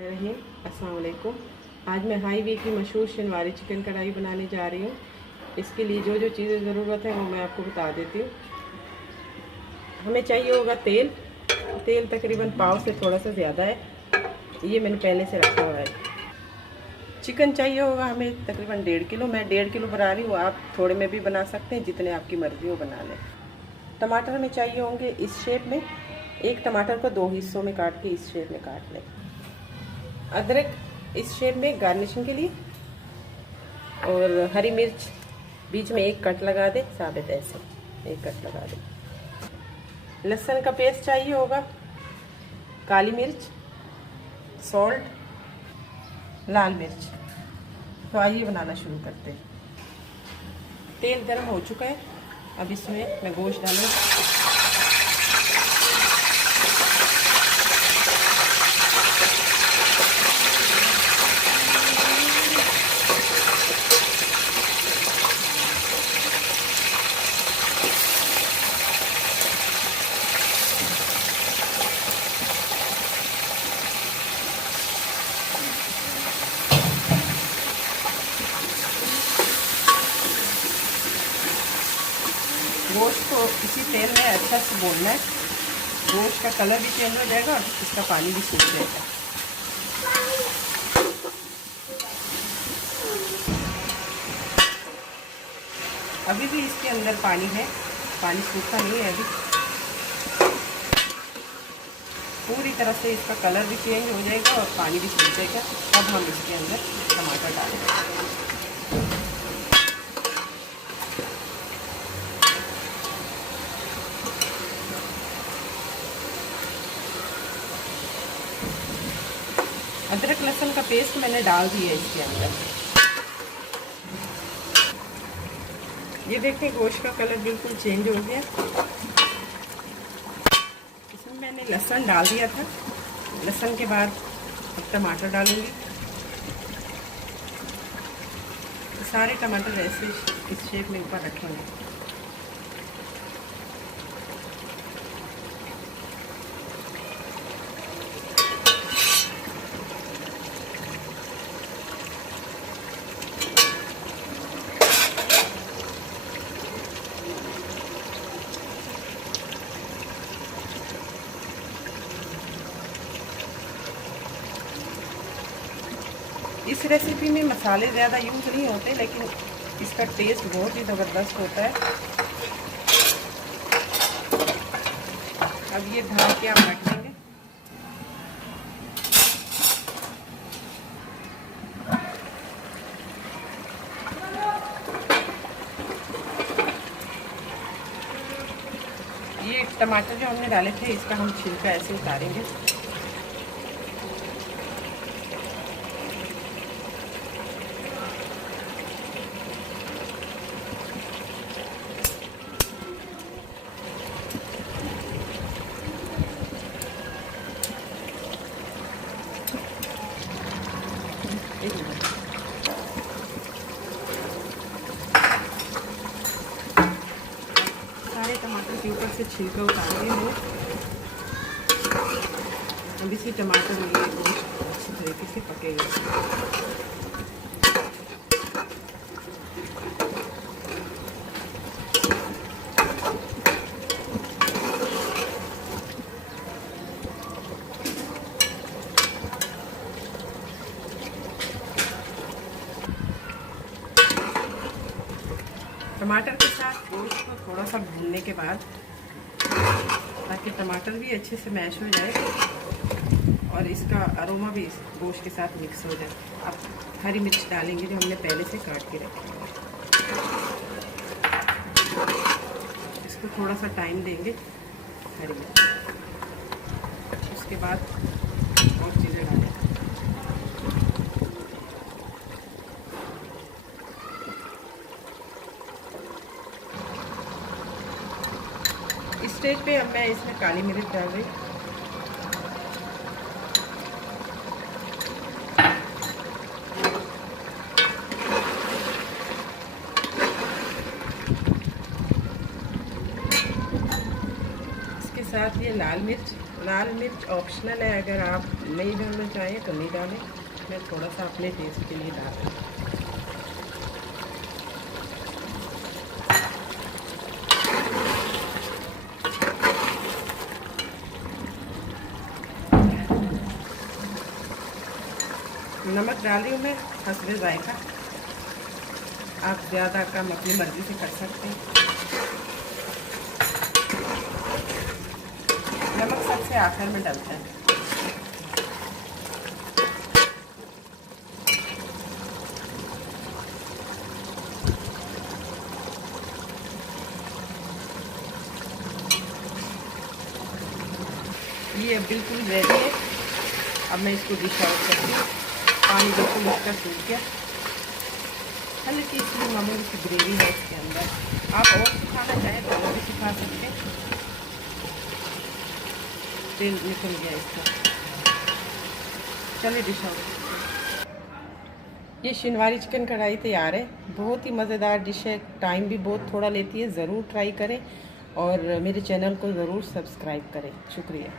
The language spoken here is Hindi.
रही अस्सलाम वालेकुम। आज मैं हाईवे की मशहूर शनवारी चिकन कढ़ाई बनाने जा रही हूँ। इसके लिए जो जो चीज़ें ज़रूरत है वो मैं आपको बता देती हूँ। हमें चाहिए होगा तेल। तेल तकरीबन पाव से थोड़ा सा ज़्यादा है, ये मैंने पहले से रखा हुआ है। चिकन चाहिए होगा हमें तकरीबन 1.5 किलो। मैं 1.5 किलो बना रही हूँ, आप थोड़े में भी बना सकते हैं, जितने आपकी मर्ज़ी हो बना लें। टमाटर हमें चाहिए होंगे इस शेप में। एक टमाटर को 2 हिस्सों में काट के इस शेप में काट लें। अदरक इस शेप में गार्निशिंग के लिए, और हरी मिर्च बीच में एक कट लगा दे, साबित ऐसे एक कट लगा दे। लहसुन का पेस्ट चाहिए होगा, काली मिर्च, सॉल्ट, लाल मिर्च। तो आइए बनाना शुरू करते हैं। तेल गर्म हो चुका है, अब इसमें मैं गोश्त डालूंगी। गोश्त को इसी तेल में अच्छा से भूनना है। गोश्त का कलर भी चेंज हो जाएगा और इसका पानी भी सूख जाएगा। अभी भी इसके अंदर पानी है, पानी सूखा नहीं है अभी। पूरी तरह से इसका कलर भी चेंज हो जाएगा और पानी भी सूख जाएगा। अब हम इसके अंदर टमाटर डालेंगे। अदरक लहसुन का पेस्ट मैंने डाल दिया इसके अंदर। ये देखिए गोश्त का कलर बिल्कुल चेंज हो गया। इसमें मैंने लहसुन डाल दिया था। लहसुन के बाद अब टमाटर डालूंगी। सारे टमाटर ऐसे इस शेप में ऊपर रखेंगे। इस रेसिपी में मसाले ज़्यादा यूज़ नहीं होते, लेकिन इसका टेस्ट बहुत ही ज़बरदस्त होता है। अब ये ढक के हम रख देंगे। ये टमाटर जो हमने डाले थे इसका हम छिलका ऐसे उतारेंगे। सारे टमाटर के ऊपर से छिलका उतारेंगे हम। अब इसी टमाटर में ये गोश्त अच्छी तरीके से पकेगा। टमाटर के साथ गोश्त को थोड़ा सा भूनने के बाद, ताकि टमाटर भी अच्छे से मैश हो जाए और इसका अरोमा भी इस गोश्त के साथ मिक्स हो जाए। अब हरी मिर्च डालेंगे जो हमने पहले से काट के रखी है। इसको थोड़ा सा टाइम देंगे हरी मिर्च, उसके बाद और चीज़ें डालेंगे। इस स्टेज पे अब मैं इसमें काली मिर्च डाल रही। इसके साथ ये लाल मिर्च, लाल मिर्च ऑप्शनल है, अगर आप नहीं डालना चाहें तो नहीं डालें। मैं थोड़ा सा अपने टेस्ट के लिए डाल रही हूँ। नमक डाल रही हूँ मैं हस्बे जायका, आप ज़्यादा कम अपनी मर्ज़ी से कर सकते हैं। नमक सबसे आखिर में डलता है। ये अब बिल्कुल रेडी है। अब मैं इसको डिश आउट करती हूँ। पानी बिल्कुल इसका सूख गया, हल्की सी मामूली सी ग्रेवी है इसके अंदर। आप और सुखाना चाहें तो और भी सुखा सकते हैं। तेल निकल गया इसका, चलिए डिश आउट। ये शिनवारी चिकन कढ़ाई तैयार है। बहुत ही मज़ेदार डिश है, टाइम भी बहुत थोड़ा लेती है। ज़रूर ट्राई करें और मेरे चैनल को ज़रूर सब्सक्राइब करें। शुक्रिया।